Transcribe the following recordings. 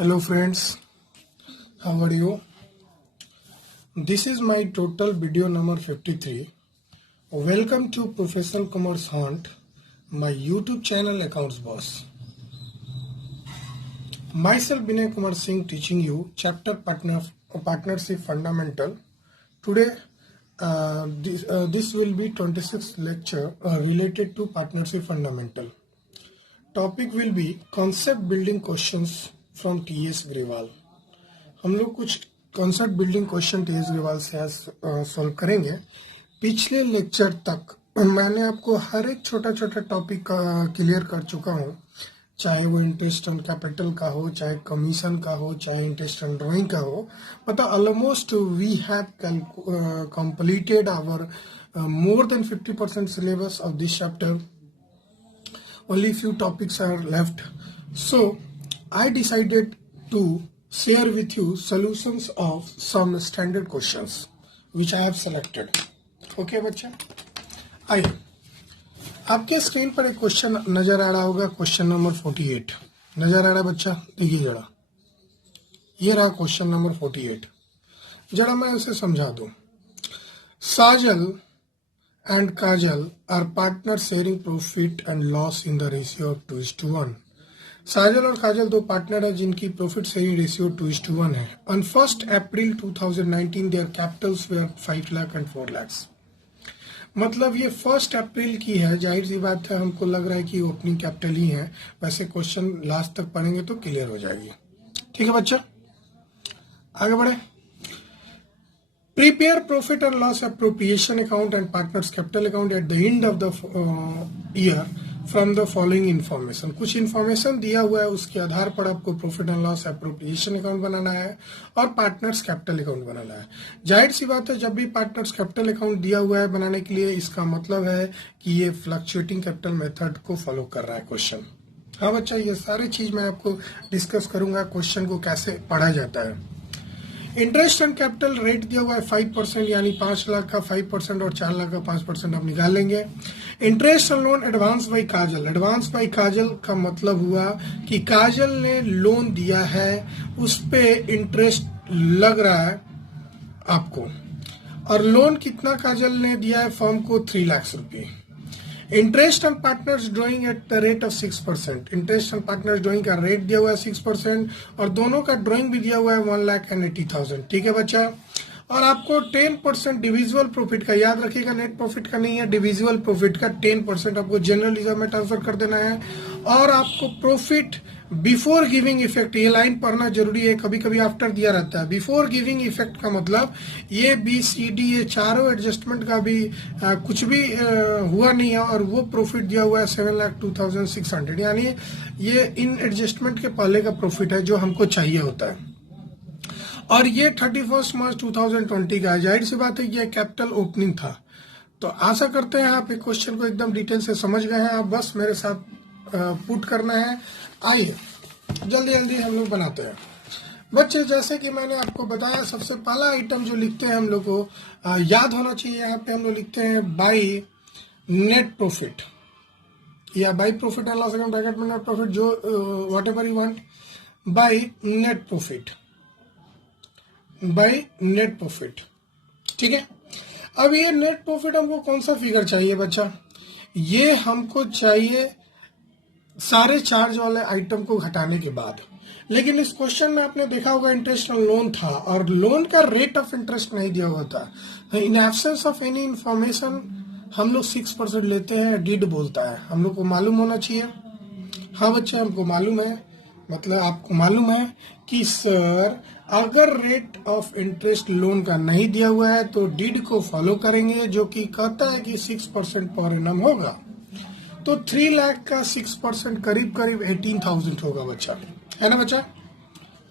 Hello friends, how are you? This is my total video number 53. Welcome to Professional Commerce Hunt, my YouTube channel Accounts Boss. Myself Binay Kumar Singh teaching you chapter partnership fundamental. Today this will be 26th lecture related to partnership fundamental. Topic will be concept building questions from T S Grewal. हम लोग कुछ concept building question T S Grewal से आज solve करेंगे। पिछले lecture तक मैंने आपको हर एक छोटा छोटा टॉपिक क्लियर कर चुका हूँ, चाहे वो इंटरेस्ट ऑन कैपिटल का हो, चाहे कमीशन का हो, चाहे इंटरेस्ट ऑन ड्राइंग का हो। मतलब almost we have completed our more than 50% syllabus of this chapter. Only few topics are left. So I decided to share with you solutions of some standard questions which I have selected. Okay बच्चा, आइए आपके screen पर एक question नजर आ रहा होगा, question number 48 नजर आ रहा है बच्चा। देखिए जरा, ये रहा क्वेश्चन नंबर 48। जरा मैं उसे समझा दूं। साजल and Kajal are partners sharing profit and loss in the ratio of 2:1. साजल और काजल दो पार्टनर है जिनकी प्रॉफिट शेयरिंग रेशियो 2:1 है। On 1 April 2019 there capitals were 5 lakh and 4 lakh. मतलब ये 1 अप्रैल की है, जाहिर सी बात है हमको लग रहा है कि ओपनिंग कैपिटल ही है। वैसे क्वेश्चन लास्ट तक पढ़ेंगे तो क्लियर हो जाएगी। ठीक है बच्चा, आगे बढ़े। Prepare profit and loss appropriation account and partners capital account at the end of the year from the following information. कुछ इन्फॉर्मेशन दिया हुआ है, उसके आधार पर आपको profit and loss appropriation account बनाना है और पार्टनर्स कैपिटल अकाउंट बनाना है। जाहिर सी बात है, जब भी पार्टनर्स कैपिटल अकाउंट दिया हुआ है बनाने के लिए, इसका मतलब है कि ये फ्लक्चुएटिंग कैपिटल मेथड को फॉलो कर रहा है क्वेश्चन। हाँ बच्चा, ये सारी चीज मैं आपको डिस्कस करूंगा, क्वेश्चन को कैसे पढ़ा जाता है। इंटरेस्ट ऑन कैपिटल रेट दिया हुआ है 5%, यानी 5 लाख का 5% और 4 लाख का 5% आप निकाल लेंगे। Interest on loan advance by Kajal. Advance by Kajal का मतलब हुआ कि काजल ने लोन दिया है, उस पे इंटरेस्ट लग रहा है आपको। और लोन कितना काजल ने दिया है फर्म को? 3 लाख रुपए। Interest on partners drawing eight the rate of 6%। Interest on partners drawing का रेट दिया हुआ है 6% और दोनों का ड्रॉइंग भी दिया हुआ है 1,80,000। ठीक है बच्चा। और आपको 10% डिविजिबल प्रॉफिट का, याद रखिएगा नेट प्रॉफिट का नहीं है, डिविजिबल प्रॉफिट का 10% आपको जनरल रिजर्व में ट्रांसफर कर देना है। और आपको प्रॉफिट बिफोर गिविंग इफेक्ट, ये लाइन पढ़ना जरूरी है, कभी कभी आफ्टर दिया रहता है। बिफोर गिविंग इफेक्ट का मतलब ये BCD, ये चारों एडजस्टमेंट का भी कुछ भी हुआ नहीं है और वो प्रॉफिट दिया हुआ है 7,02,600, यानी ये इन एडजस्टमेंट के पहले का प्रॉफिट है जो हमको चाहिए होता है। और ये 31 मार्च 2020 का है। जाहिर सी बात है ये कैपिटल ओपनिंग था। तो आशा करते हैं आप एक क्वेश्चन को एकदम डिटेल से समझ गए हैं। आप बस मेरे साथ पुट करना है। आइए जल्दी जल्दी हम लोग बनाते हैं बच्चे। जैसे कि मैंने आपको बताया, सबसे पहला आइटम जो लिखते हैं हम लोग को याद होना चाहिए। यहाँ पे हम लोग लिखते हैं बाई नेट प्रॉफिट या by profit and loss account bracket में नेट प्रॉफिट, जो what ever you want, by net profit, by net profit. ठीक है। अब ये नेट प्रॉफिट हमको कौन सा फिगर चाहिए बच्चा? ये हमको चाहिए सारे चार्ज वाले आइटम को घटाने के बाद। लेकिन इस क्वेश्चन में आपने देखा होगा इंटरेस्ट ऑन लोन था और लोन का रेट ऑफ इंटरेस्ट नहीं दिया हुआ था। In absence of any information हम लोग 6% लेते हैं, डिड बोलता है। हम लोग को मालूम होना चाहिए। हाँ बच्चा, हमको मालूम है, मतलब आपको मालूम है कि सर अगर रेट ऑफ इंटरेस्ट लोन का नहीं दिया हुआ है तो डिड को फॉलो करेंगे, जो कि कहता है कि 6% पर एनम होगा। तो 3 लाख का 6% करीब करीब 18,000 होगा बच्चा, है ना बच्चा।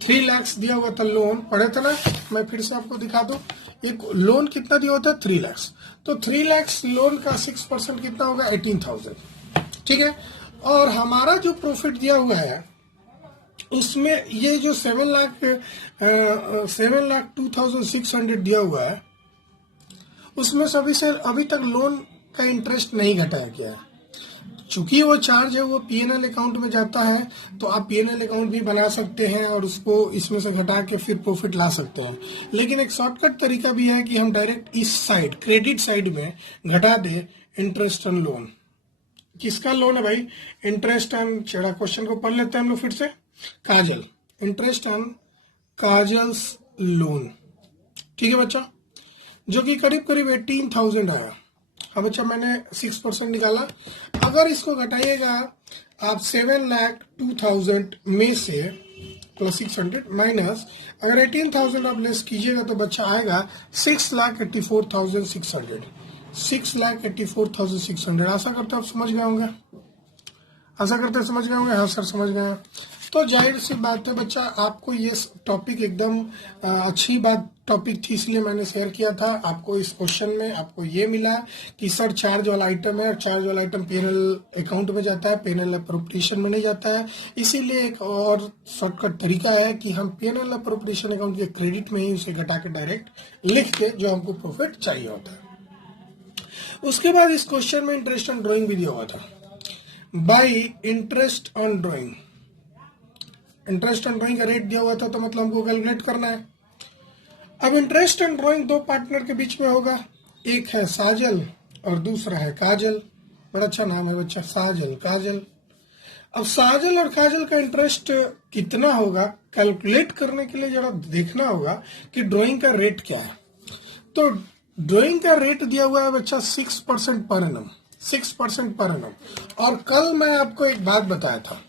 3 लाख दिया हुआ था लोन, पढ़े थे ना। मैं फिर से आपको दिखा दूं, एक लोन कितना दिया होता है? 3 लाख। तो 3 लाख लोन का 6% कितना होगा? 18,000। ठीक है। और हमारा जो प्रॉफिट दिया हुआ है उसमें ये जो 7,02,600 दिया हुआ है, उसमें से अभी तक लोन का इंटरेस्ट नहीं घटाया गया है। चूंकि वो चार्ज है वो पीएनएल अकाउंट में जाता है, तो आप पीएनएल अकाउंट भी बना सकते हैं और उसको इसमें से घटा के फिर प्रॉफिट ला सकते हैं। लेकिन एक शॉर्टकट तरीका भी है कि हम डायरेक्ट इस साइड क्रेडिट साइड में घटा दे इंटरेस्ट ऑन लोन। किसका लोन है भाई? इंटरेस्ट ऑन, चढ़ा क्वेश्चन को पढ़ लेते हैं हम लोग फिर से। काजल, इंटरेस्ट ऑन काजल्स लोन, ठीक है बच्चा, जो कि करीब करीब 18,000 आया। हाँ बच्चा, मैंने 6% निकाला। अगर इसको घटाइएगा आप 7,02,000 में से प्लस 600 माइनस अगर 18,000 आप लेस कीजिएगा तो बच्चा आएगा 6,84,600। 6,84,600। आशा करते आप समझ गए होंगे, आशा करते समझ गए होंगे। हाँ सर समझ गए। तो जाहिर सी बात है बच्चा, आपको ये टॉपिक एकदम अच्छी बात टॉपिक थी, इसलिए मैंने शेयर किया था। आपको इस क्वेश्चन में आपको ये मिला कि सर चार्ज वाला आइटम है और चार्ज वाला आइटम पीएनएल अकाउंट में जाता है, पीएनएल अप्रोप्रिएशन में नहीं जाता है। इसीलिए एक और शॉर्टकट तरीका है कि हम पीएनएल अप्रोप्रिएशन अकाउंट के क्रेडिट में ही उसे घटा के डायरेक्ट लिख के जो हमको प्रॉफिट चाहिए होता है। उसके बाद इस क्वेश्चन में इंटरेस्ट ऑन ड्रॉइंग भी दिया हुआ था। By interest on drawing, interest on drawing का रेट दिया हुआ था, तो मतलब हमको कैलकुलेट करना है। अब इंटरेस्ट ऑन ड्रॉइंग दो पार्टनर के बीच में होगा, एक है साजल और दूसरा है काजल। बड़ा अच्छा नाम है बच्चा, साजल काजल। अब साजल और काजल का इंटरेस्ट कितना होगा कैलकुलेट करने के लिए जरा देखना होगा कि ड्रॉइंग का रेट क्या है। तो ड्रॉइंग का रेट दिया हुआ है बच्चा 6% पर एनम, 6% पर एनम। और कल मैं आपको एक बात बताया था,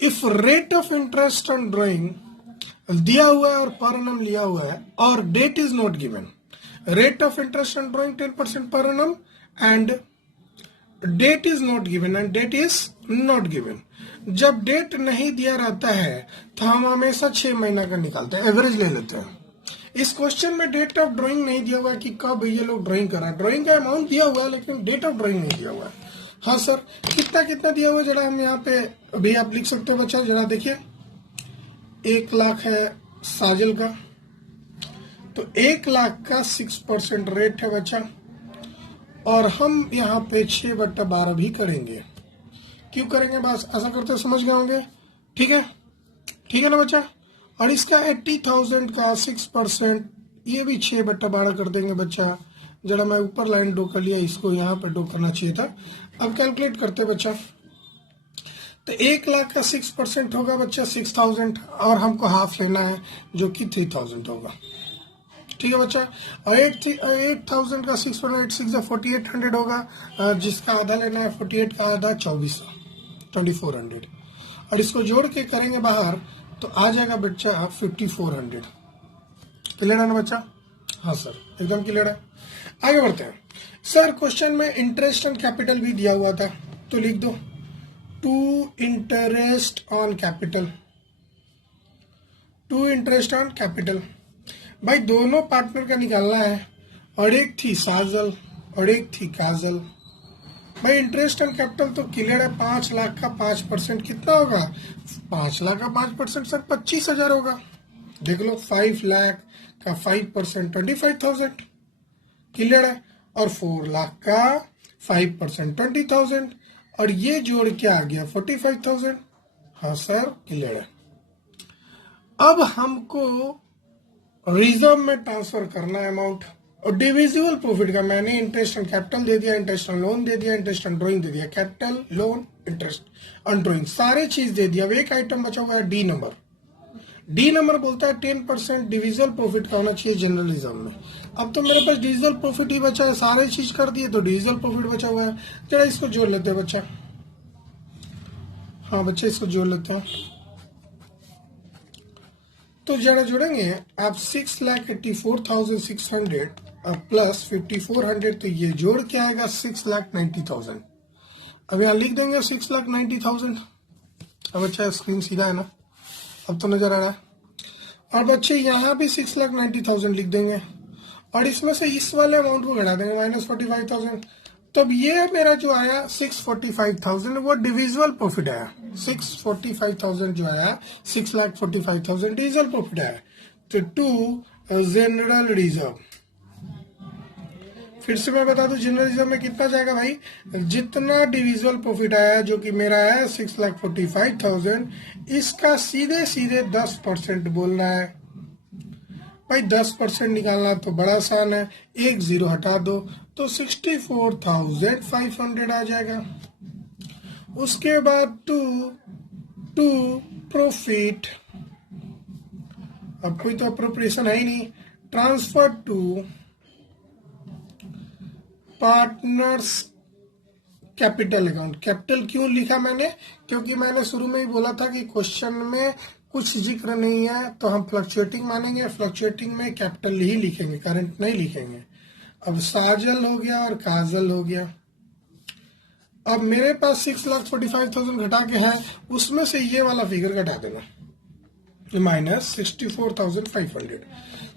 if rate of interest on drawing दिया हुआ है और पर एनम लिया हुआ है और date is not given, rate of interest on drawing 10% per annum and date is not given and date is not given. जब डेट नहीं दिया रहता है तो हम हमेशा 6 महीना का निकालते हैं, एवरेज ले लेते हैं। इस क्वेश्चन में डेट ऑफ ड्राइंग नहीं दिया हुआ है कि कब ये लोग ड्राइंग कर रहा है, ड्राइंग का अमाउंट दिया हुआ है लेकिन डेट ऑफ ड्राइंग नहीं दिया हुआ है। हाँ सर, कितना कितना दिया हुआ है जरा हम यहाँ पे अभी आप लिख सकते हो बच्चा, जरा देखिए। 1 लाख है साजल का, तो 1 लाख का 6% रेट है बच्चा, और हम यहाँ पे 6/12 भी करेंगे। क्यों करेंगे, बस ऐसा करते समझ गए होंगे। ठीक है, ठीक है ना बच्चा। और इसका 80,000 का 6%, ये भी 6/12 कर देंगे बच्चा। जरा मैं ऊपर लाइन ड्रॉ कर लिया, इसको यहाँ पे ड्रॉ करना चाहिए था। अब कैलकुलेट करते बच्चा, तो 1 लाख का 6% होगा बच्चा 6,000, और हमको हाफ लेना है जो कि 3,000 होगा। ठीक है बच्चा। और 8,000 का 6% 4800 होगा, जिसका आधा लेना है 48 का आधा 2400। और इसको जोड़ के करेंगे बाहर तो आ जाएगा बच्चा 5400। क्लियर है ना बच्चा? हाँ सर, एकदम क्लियर है। आगे बढ़ते हैं। सर क्वेश्चन में इंटरेस्ट ऑन कैपिटल भी दिया हुआ था, तो लिख दो to interest on capital, to interest on capital. भाई दोनों पार्टनर का निकालना है, और एक थी साजल और एक थी काजल। भाई इंटरेस्ट ऑन कैपिटल तो क्लियर है, 5 लाख का 5% कितना होगा? 5 लाख का 5% सर 25,000 होगा। देख लो, 5 लाख का 5% 25,000 क्लियर है, और 4 लाख का 5% 20,000, और ये जोड़ के आ गया 45,000। हाँ सर क्लियर है। अब हमको रिजर्व में ट्रांसफर करना है अमाउंट, और डिविजिबल प्रॉफिट का मैंने इंटरेस्ट ऑन कैपिटल दे दिया, इंटरेस्ट ऑन लोन दे दिया, इंटरेस्ट ऑन ड्राइंग दे दिया, capital loan interest on drawing सारे चीज दे दिया। अब एक आइटम बचा हुआ है डी नंबर। डी नंबर बोलता है 10% डिविजिबल प्रॉफिट का होना चाहिए जनरल रिजर्व में। अब तो मेरे पास डिविजिबल प्रॉफिट ही बचा है, सारे चीज कर दिए तो डिविजिबल प्रॉफिट बचा हुआ है। जरा इसको जोड़ लेते हैं बच्चा। हाँ बच्चा, इसको जोड़ लेते हैं। तो जरा जोड़ेंगे आप 6,84,600 प्लस 5,400, तो ये जोड़ के आएगा 6,90,000। अब यहाँ लिख देंगे 6,90,000। अब अच्छा स्क्रीन सीधा है ना, अब तो नजर आ रहा है। और बच्चे यहाँ भी 6,90,000 लिख देंगे, और इसमें से इस वाले अमाउंट को घटा देंगे -45,000। तब ये मेरा जो आया 645,000 वो डिविजिबल प्रॉफिट आया। 645,000 जो आया, 6,45,000 डिविजिबल प्रॉफिट आया। तो टू जनरल रिजर्व फिर से मैं बता दूं जनरल रिजर्व में कितना जाएगा भाई, जितना डिविजिबल प्रॉफिट आया जो कि मेरा है 6,45,000, इसका सीधे सीधे 10% बोल रहा है भाई। 10% निकालना तो बड़ा आसान है, एक जीरो हटा दो तो 64,500 आ जाएगा। उसके बाद टू प्रॉफिट, अब कोई तो अप्रोप्रिएशन है ही नहीं, transfer to partners capital account. Capital क्यों लिखा मैंने, क्योंकि मैंने शुरू में ही बोला था कि क्वेश्चन में कुछ जिक्र नहीं है तो हम फ्लक्चुएटिंग मानेंगे, फ्लक्चुएटिंग में कैपिटल ही लिखेंगे, करंट नहीं लिखेंगे। अब साजल हो गया और काजल हो गया। अब मेरे पास 6,45,000 घटा के है, उसमें से ये वाला फिगर घटा देना, माइनस 64,500।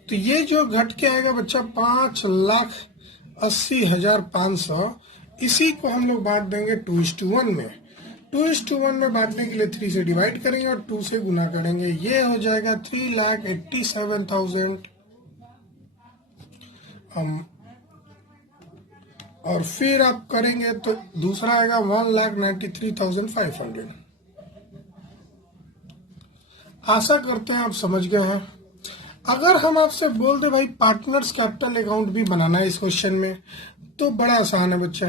तो ये जो घट के आएगा बच्चा 5,80,500, इसी को हम लोग बांट देंगे 2:1 में। 2:1 में बांटने के लिए 3 से डिवाइड करेंगे और 2 से गुना करेंगे, ये हो जाएगा 3,87,000। और फिर आप करेंगे तो दूसरा आएगा 1,93,500। आशा करते हैं आप समझ गए हैं। अगर हम आपसे बोल दे भाई पार्टनर्स कैपिटल अकाउंट भी बनाना है इस क्वेश्चन में, तो बड़ा आसान है बच्चा।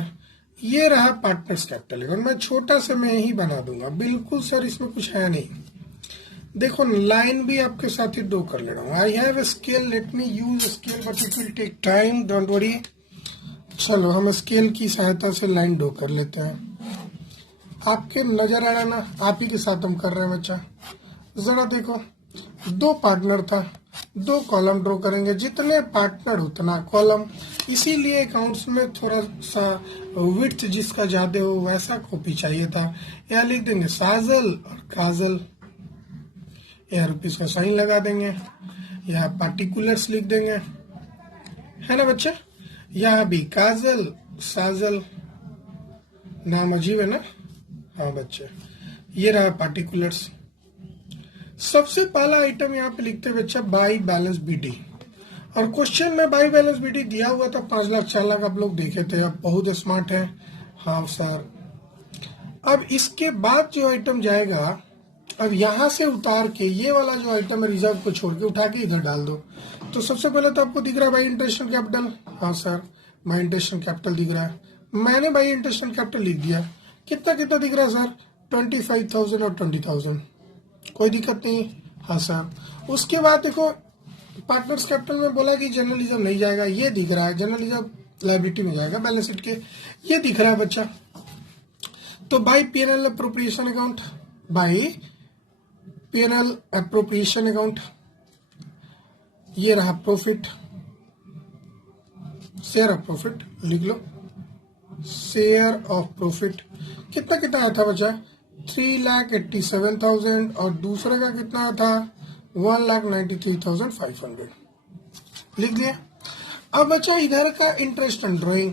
ये रहा पार्टनर्स कैपिटल अकाउंट, मैं छोटा से मैं ही बना दूंगा, बिल्कुल सर इसमें कुछ है नहीं। देखो लाइन भी आपके साथ ही ड्रॉ कर ले रहा हूँ। I have a scale, let me use scale but it will take time, don't worry. चलो हम स्केल की सहायता से लाइन ड्रॉ कर लेते हैं। आपके नजर आ रहा ना, आप ही के साथ हम कर रहे हैं बच्चा। जरा देखो, 2 पार्टनर था, 2 कॉलम ड्रॉ करेंगे, जितने पार्टनर उतना कॉलम, इसीलिए अकाउंट्स में थोड़ा सा विड्थ जिसका ज्यादा हो वैसा कॉपी चाहिए था। यहाँ लिख देंगे साजल और काजल, यहाँ रुपीस का साइन लगा देंगे, यहाँ पार्टिकुलर्स लिख देंगे, है ना बच्चे। यहाँ भी काजल साजल, नाम अजीब है ना, हाँ बच्चे। ये रहा पार्टिकुलर्स। सबसे पहला आइटम यहाँ पे लिखते हैं बच्चा बाई बैलेंस बीडी, और क्वेश्चन में बाई बैलेंस बीडी दिया हुआ था 5 लाख 4 लाख, आप लोग देखे थे, आप बहुत स्मार्ट हैं। हाँ सर। अब इसके बाद जो आइटम जाएगा, अब यहाँ से उतार के ये वाला जो आइटम है रिजर्व को छोड़ के उठा के इधर डाल दो। तो सबसे पहले तो आपको दिख रहा है बाई इंटरेस्टल कैपिटल, हाँ सर बाई इंटरेस्टल कैपिटल दिख रहा है, मैंने बाई इंटरेस्टल कैपिटल लिख दिया। कितना कितना दिख रहा है सर, 25,000 और 20,000, कोई दिक्कत नहीं, हाँ सर। उसके बाद देखो पार्टनर्स कैपिटल में बोला कि जनरल रिजर्व नहीं जाएगा, ये दिख रहा है, जनरल रिजर्व लायबिलिटी में जाएगा बैलेंस शीट के, ये दिख रहा है बच्चा। तो by PNL appropriation account, by PNL appropriation account, ये रहा प्रॉफिट, शेयर ऑफ प्रॉफिट लिख लो, शेयर ऑफ प्रॉफिट। कितना कितना आया था बच्चा, 3,87,000, और दूसरे का कितना था 1,93,500, लिख दिया। अब बच्चा इधर का इंटरेस्ट एंड ड्राइंग,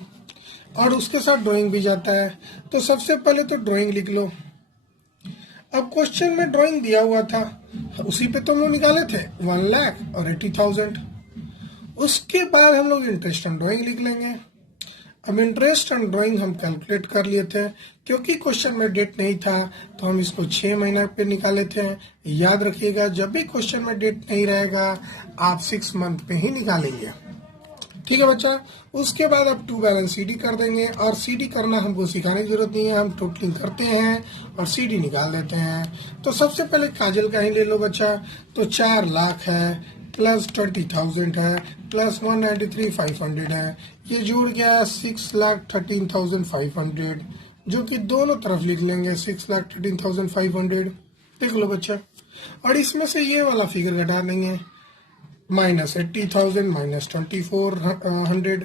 और उसके साथ ड्राइंग भी जाता है, तो सबसे पहले तो ड्राइंग लिख लो। अब क्वेश्चन में ड्राइंग दिया हुआ था, उसी पे तो हम लोग निकाले थे 1,80,000। उसके बाद हम लोग इंटरेस्ट एंड ड्राइंग लिख लेंगे। अब इंटरेस्ट एंड ड्राइंग हम कैलकुलेट कर लिए थे, क्योंकि क्वेश्चन में डेट नहीं था तो हम इसको 6 महीना पे निकाले थे। याद रखिएगा जब भी क्वेश्चन में डेट नहीं रहेगा आप 6 मंथ पे ही निकालेंगे, ठीक है बच्चा। उसके बाद आप 2 बैलेंस सीडी कर देंगे, और सीडी करना हमको सिखाने की जरूरत नहीं है, हम टोटलिंग करते हैं और सीडी निकाल देते हैं। तो सबसे पहले काजल का ही ले लो बच्चा, तो 4 लाख है प्लस 20,000 है प्लस 193,500 है, ये जुड़ गया 6,13,500, जो कि दोनों तरफ लिख लेंगे 6,13,500, देख लो बच्चा। और इसमें से ये वाला फिगर घटा देंगे, -80,000 -2,400,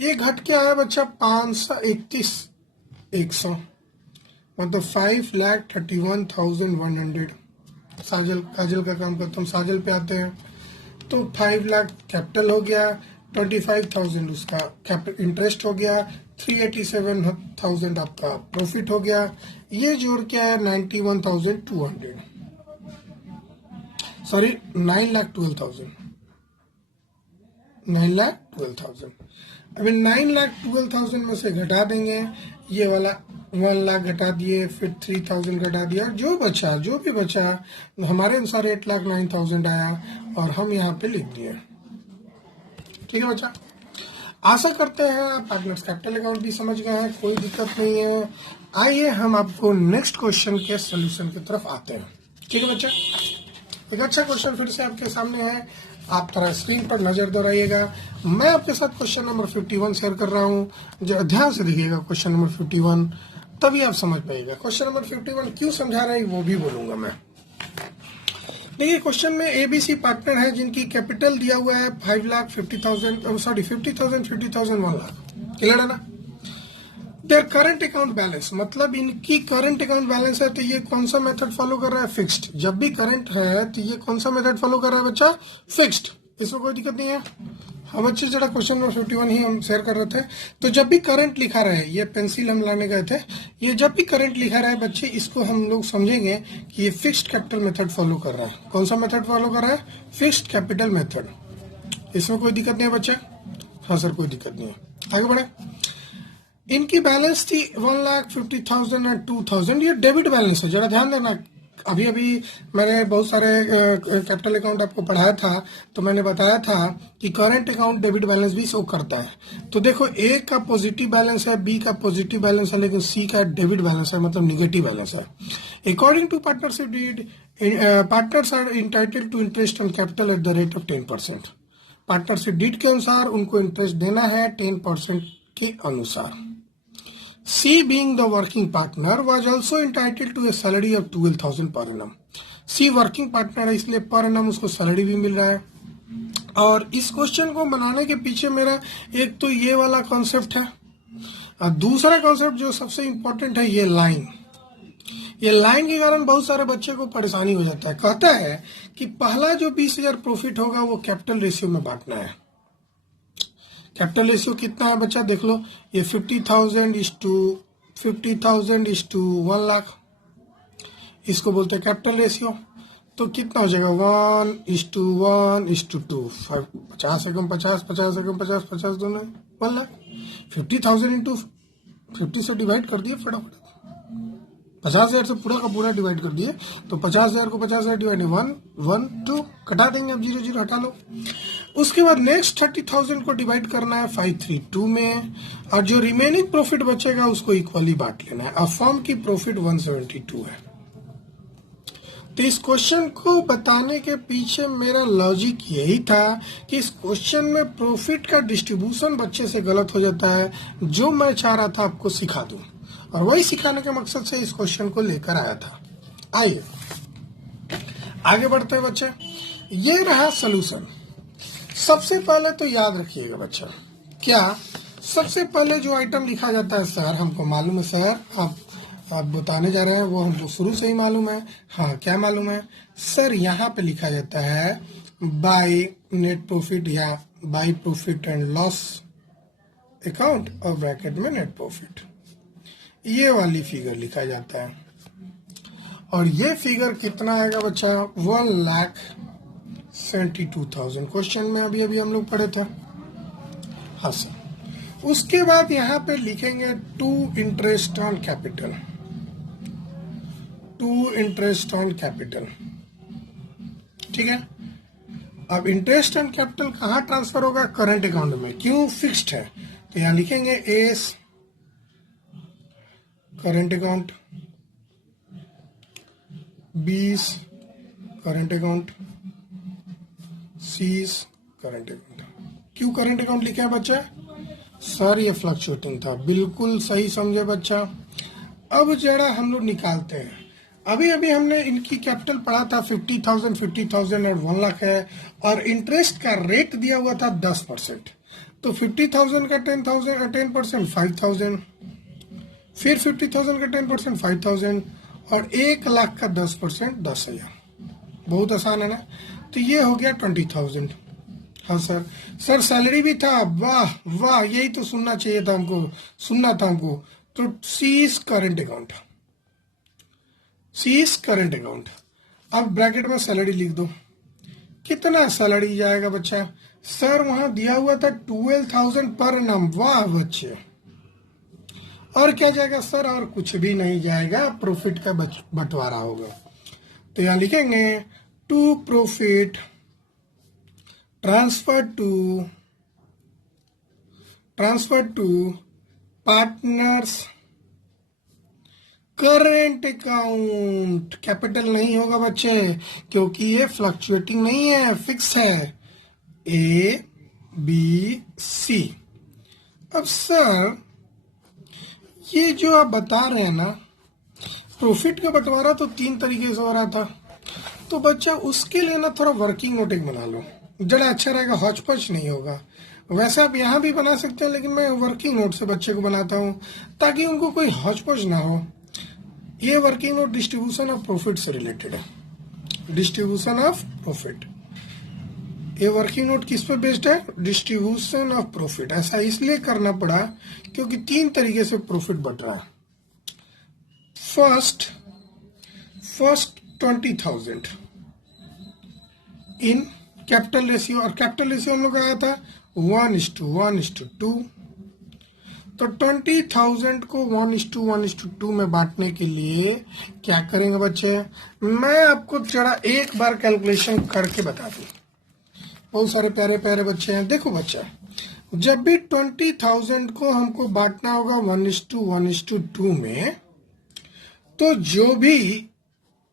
ये घट के आया बच्चा 531,100, मतलब 5,31,100। साजल काजल का काम करता हूँ, साजल पे आते हैं। तो 5 लाख कैपिटल हो गया, 25,000 उसका इंटरेस्ट हो गया, 387,000 आपका प्रॉफिट हो गया, ये जोड़ के आया 91,200, सॉरी 9,12,000, 9,12,000। अभी 9,12,000 में से घटा देंगे, ये वाला 1 लाख घटा दिए, फिर 3,000 घटा दिया, जो भी बचा हमारे अनुसार 8,09,000 आया और हम यहाँ पे लिख दिए। ठीक है बच्चा, आशा करते हैं आप पार्टनर्स कैपिटल अकाउंट भी समझ गए हैं, कोई दिक्कत नहीं है। आइए हम आपको नेक्स्ट क्वेश्चन के सोल्यूशन की तरफ आते हैं। ठीक है बच्चा, एक अच्छा क्वेश्चन फिर से आपके सामने है, आप थोड़ा स्क्रीन पर नजर दोहराइएगा। मैं आपके साथ क्वेश्चन नंबर 51 शेयर कर रहा हूँ, जो ध्यान से देखिएगा क्वेश्चन नंबर 51, तभी आप समझ पाइएगा। क्वेश्चन नंबर 51 क्यों समझा रहे हैं वो भी बोलूंगा मैं। देखिए क्वेश्चन में एबीसी पार्टनर है जिनकी कैपिटल दिया हुआ है 5,50,000, सॉरी 50,000, 50,000, 1 लाख। क्लियर है ना। देयर करंट अकाउंट बैलेंस, मतलब इनकी करंट अकाउंट बैलेंस है, तो ये कौन सा मेथड फॉलो कर रहा है? फिक्स्ड। जब भी करंट है तो ये कौन सा मेथड फॉलो कर रहा है बच्चा? फिक्स्ड। इसमें कोई दिक्कत नहीं है। हम अच्छी जगह क्वेश्चन नंबर 51 ही हम शेयर कर रहे थे। तो जब भी करंट लिखा रहे, ये पेंसिल हम लाने गए थे, ये जब भी करंट लिखा रहा है बच्चे, इसको हम लोग समझेंगे कि ये फिक्स्ड कैपिटल मेथड फॉलो कर रहा है। कौन सा मेथड फॉलो कर रहा है? Fixed capital method. इसमें कोई दिक्कत नहीं है बच्चे? हाँ सर, कोई दिक्कत नहीं है। आगे बढ़े। इनकी बैलेंस थी 1,50,000 और 2,000, ये डेबिट बैलेंस है, जरा ध्यान देना। अभी अभी मैंने बहुत सारे कैपिटल अकाउंट आपको पढ़ाया था, तो मैंने बताया था कि करंट अकाउंट डेबिट बैलेंस भी शो करता है। तो देखो, ए का पॉजिटिव बैलेंस है, बी का पॉजिटिव बैलेंस है, लेकिन सी का डेबिट बैलेंस है, मतलब निगेटिव बैलेंस है। According to partnership deed, partners are entitled to interest on capital at the rate of 10%। Partnership deed के अनुसार उनको इंटरेस्ट देना है 10% के अनुसार। C, being the working partner, was also entitled to a salary of 12,000 per annum. C working partner है, इसलिए पर annum उसको सैलरी भी मिल रहा है। और इस क्वेश्चन को बनाने के पीछे मेरा एक तो ये वाला कॉन्सेप्ट है, और दूसरा कॉन्सेप्ट जो सबसे इंपॉर्टेंट है, ये लाइन। ये लाइन के कारण बहुत सारे बच्चे को परेशानी हो जाता है। कहता है कि पहला जो 20,000 प्रॉफिट होगा वो कैपिटल रेशियो में बांटना है। कैपिटल रेशियो कितना है बच्चा? देख लो, ये 50,000 इज टू 1 लाख, इसको बोलते हैं कैपिटल रेशियो। तो कितना हो जाएगा? 1:1:2, 50 एकम 50, 50 एकम 50, 50 दोनों 1 लाख। 50,000 इंटू 50 से डिवाइड कर दिए फटाफट। 50,000 से पूरा का पूरा डिवाइड कर दिए, तो 50,000 को 50,000 डिवाइड 1:2 कटा देंगे, अब 0 हटा लो। उसके बाद नेक्स्ट 30,000 को डिवाइड करना है 532 में, और जो रिमेनिंग प्रॉफिट बचेगा उसको इक्वली बांट लेना है। अब फर्म की प्रॉफिट 172 है। तो इस क्वेश्चन को बताने के पीछे मेरा लॉजिक यही था कि इस क्वेश्चन में प्रॉफिट का डिस्ट्रीब्यूशन बच्चे से गलत हो जाता है, जो मैं चाह रहा था आपको सिखा दूं, और वही सिखाने के मकसद से इस क्वेश्चन को लेकर आया था। आइए आगे बढ़ते हैं बच्चे। ये रहा सोल्यूशन। सबसे पहले तो याद रखिएगा बच्चा, क्या सबसे पहले जो आइटम लिखा जाता है, सर हमको मालूम है सर, आप बताने जा रहे हैं वो हमको शुरू से ही मालूम है। हाँ, क्या मालूम है सर? यहाँ पे लिखा जाता है बाय नेट प्रॉफिट या by profit and loss account और ब्रैकेट में नेट प्रॉफिट, ये वाली फिगर लिखा जाता है। और ये फिगर कितना आएगा बच्चा? 1,72,000 क्वेश्चन में अभी अभी हम लोग पढ़े थे। हाँ सर। उसके बाद यहाँ पे लिखेंगे to interest on capital, to interest on capital. ठीक है। अब इंटरेस्ट ऑन कैपिटल कहाँ ट्रांसफर होगा? करंट अकाउंट में। क्यों? फिक्स्ड है, तो यहाँ लिखेंगे A's current account, 20 current account, C's current account. क्यों करंट अकाउंट लिखा है बच्चा? सर ये फ्लक्चुएटिंग था, बिल्कुल सही समझे बच्चा। अब जरा हम लोग निकालते हैं। अभी अभी हमने इनकी कैपिटल पढ़ा था 50,000, 50,000 और 1 लाख है, और इंटरेस्ट का रेट दिया हुआ था 10%। तो 50,000 का 10% 5,000, फिर 50,000 का 10% 5,000, और 1 लाख का 10% 10,000। बहुत आसान है ना। तो ये हो गया 20,000। हाँ सर, सर सैलरी भी था, वाह वाह, यही तो सुनना चाहिए था हमको, सुनना था हमको। तो C's current account, C's current account. अब ब्रैकेट में सैलरी लिख दो। कितना सैलरी जाएगा बच्चा? सर वहां दिया हुआ था 12,000 पर एनम। वाह बच्चे, और क्या जाएगा सर? और कुछ भी नहीं जाएगा, प्रॉफिट का बंटवारा होगा। तो यहां लिखेंगे to profit transfer to partners current account. Capital नहीं होगा बच्चे, क्योंकि ये फ्लक्चुएटिंग नहीं है, फिक्स है। A B C. अब सर ये जो आप बता रहे हैं ना, प्रॉफिट का बंटवारा तो 3 तरीके से हो रहा था, तो बच्चा उसके लिए ना थोड़ा वर्किंग नोट एक बना लो, जरा अच्छा रहेगा, हौच पौच नहीं होगा। वैसे आप यहाँ भी बना सकते हैं, लेकिन मैं वर्किंग नोट से बच्चे को बनाता हूँ ताकि उनको कोई हौच पौच ना हो। ये working note distribution of profit से रिलेटेड है, डिस्ट्रीब्यूशन ऑफ प्रॉफिट। ये वर्किंग नोट किस पे बेस्ड है? Distribution of profit. ऐसा इसलिए करना पड़ा क्योंकि 3 तरीके से प्रॉफिट बढ़ रहा है। फर्स्ट 20,000 इन कैपिटल रेशियो, और कैपिटल रेशियो हम लोग आया था 1:1:2। तो 20,000 को 1:1:2 में बांटने के लिए क्या करेंगे बच्चे? मैं आपको जरा एक बार कैलकुलेशन करके बता दूं। बहुत सारे प्यारे प्यारे बच्चे हैं। देखो बच्चा, जब भी 20,000 को हमको बांटना होगा 1:1:2 में, तो जो भी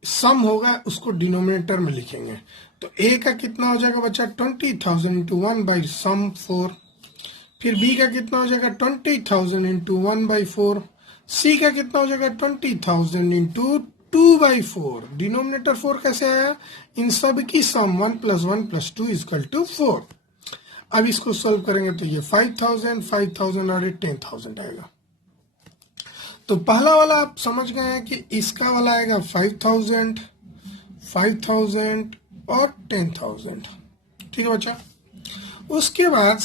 सम होगा उसको डिनोमिनेटर में लिखेंगे। तो ए का कितना हो जाएगा बच्चा? 20,000 इंटू 1/सम 4। फिर बी का कितना हो जाएगा? 20,000 इंटू 1/4। सी का कितना हो जाएगा? 20,000 इंटू 2/4। डिनोमिनेटर 4 कैसे आया? इन सब की सम 1 + 1 + 2 = 4। अब इसको सोल्व करेंगे तो ये 5,000 और ये 10,000 आएगा। तो पहला वाला आप समझ गए हैं कि इसका वाला आएगा 5,000 और 10,000। ठीक है बच्चा। उसके बाद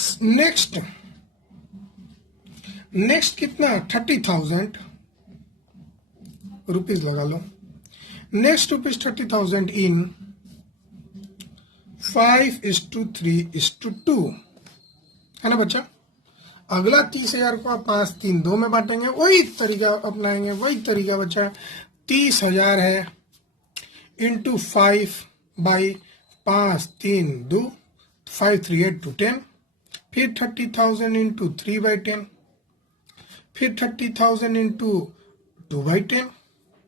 नेक्स्ट कितना? 30,000 रुपीज लगा लो। नेक्स्ट रुपीज 30,000 इन 5:3:2 है ना बच्चा। अगला 30,000 को आप 5, 3, 2 में बांटेंगे, वही तरीका अपनाएंगे, वही तरीका बच्चा। 30,000 है इंटू 5/5, 3, 2, 5, 3, 8 to 10। फिर 30,000 इंटू 3/10। फिर 30,000 इंटू 2/10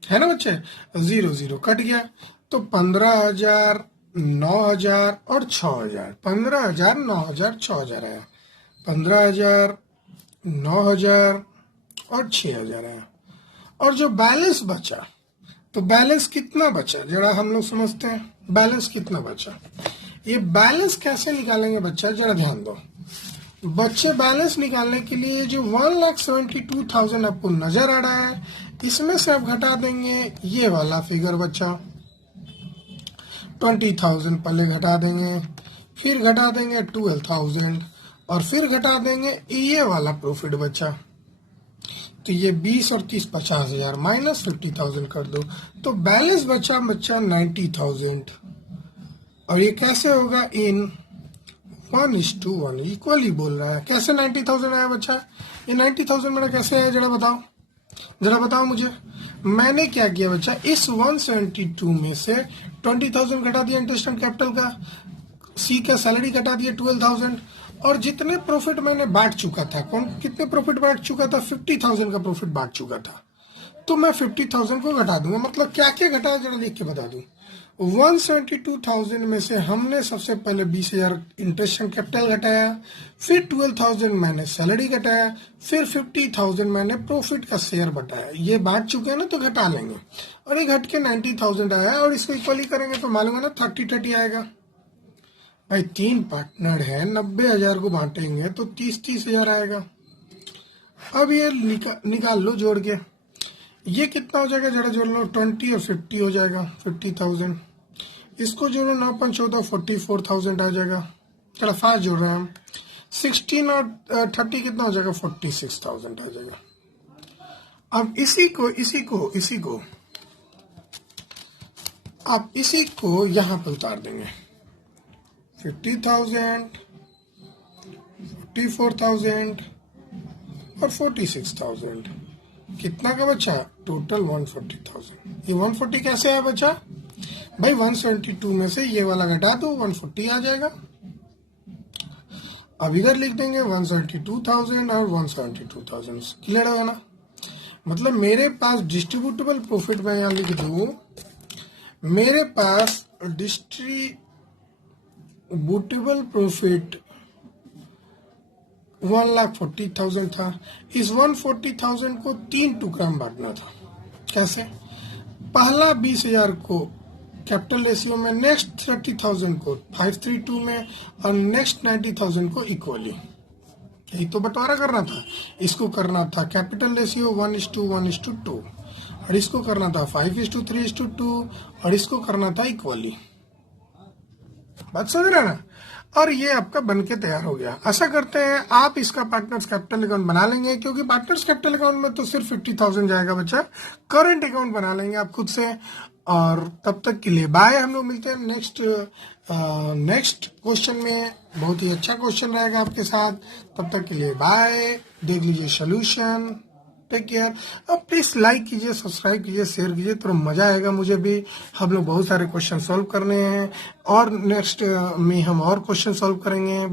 है ना बच्चे। 0 0 कट गया, तो 15,000, 9,000 और 6,000। 15,000, 9,000, 6,000 आया। 15,000, 9,000 और 6,000 आया। और जो बैलेंस बचा, तो बैलेंस कितना बचा जरा हम लोग समझते हैं। बैलेंस कितना बचा, ये बैलेंस कैसे निकालेंगे बच्चा, जरा ध्यान दो बच्चे। बैलेंस निकालने के लिए जो 1,72,000 आपको नजर आ रहा है, इसमें से आप घटा देंगे ये वाला फिगर बच्चा। 20,000 पहले घटा देंगे, फिर घटा देंगे 12,000, और फिर घटा देंगे ये वाला प्रॉफिट बचा। तो ये 20 और 30 50,000 माइनस 50,000 कर दो, तो बैलेंस बचा 90,000। और ये कैसे होगा? इन 1:1 इक्वली बोल रहा है। कैसे 90,000 आया बच्चा? ये 90,000 मेरा कैसे आया, जरा बताओ मुझे। मैंने क्या किया बच्चा, इस 172 में से 20,000 घटा दिया इंटरेस्ट एंड कैपिटल का, सी का सैलरी घटा दिया 12,000, और जितने प्रॉफिट मैंने बांट चुका था, कितने प्रॉफिट बांट चुका था? 50,000 का प्रॉफिट बांट चुका था, तो मैं 50,000 को घटा दूंगा। मतलब क्या क्या घटाया जरा लिख के बता दूं। 172,000 में से हमने सबसे पहले 20,000 इंटरेस्ट एंड कैपिटल घटाया, फिर 12,000 मैंने सैलरी घटाया, फिर 50,000 मैंने प्रॉफिट का शेयर बटाया। ये बांट चुके हैं ना, तो घटा लेंगे, और ये घट के 90,000 आया, और इसको इक्वली करेंगे तो मालूम है ना 30-30 आएगा। भाई 3 पार्टनर है, 90,000 को बांटेंगे तो 30,000 आएगा। अब ये निकाल लो जोड़ के, ये कितना हो जाएगा जरा जोड़ लो। 20 और 50 हो जाएगा 50,000। इसको जोड़ो 9 × 14 44,000 आ जाएगा। चलो फास्ट जोड़ रहे हैं हम। 16 और 30 कितना हो जाएगा? 46,000 आ जाएगा। अब इसी को यहाँ पे उतार देंगे। 50,000 44,000 और 46,000, कितना का बचा? टोटल 140,000। ये 140 कैसे आया बचा भाई? 172 में से ये वाला घटा दो, 140 आ जाएगा। अब इधर लिख देंगे 172,000 और 172,000। क्लियर होगा ना? मतलब मेरे पास डिस्ट्रीब्यूटेबल प्रॉफिट में यहाँ लिख दूं, मेरे पास डिस्ट्रीब्यूटेबल प्रॉफिट 1,40,000 था। इस 140,000 को 3 टुकड़ा में बांटना था। कैसे? पहला 20,000 को कैपिटल रेशियो में, नेक्स्ट 30,000 को 532 में, और नेक्स्ट 90,000 को इक्वली। यही तो बंटवारा करना था। इसको करना था कैपिटल रेशियो 1:1:2, और इसको करना था 5:3:2, और इसको करना था इक्वली। बात समझ रहे ना? और ये आपका बनके तैयार हो गया। आशा करते हैं आप इसका पार्टनर्स कैपिटल अकाउंट बना लेंगे, क्योंकि पार्टनर्स कैपिटल अकाउंट में तो सिर्फ 50,000 जाएगा बच्चा। करंट अकाउंट बना लेंगे आप खुद से। और तब तक के लिए बाय। हम लोग मिलते हैं नेक्स्ट क्वेश्चन में। बहुत ही अच्छा क्वेश्चन रहेगा आपके साथ। तब तक के लिए बाय। देख लीजिए सोल्यूशन। Take care. अब प्लीज लाइक कीजिए, सब्सक्राइब कीजिए, शेयर कीजिए, तो मजा आएगा मुझे भी। हम लोग बहुत सारे क्वेश्चन सॉल्व करने हैं, और नेक्स्ट में हम और क्वेश्चन सॉल्व करेंगे।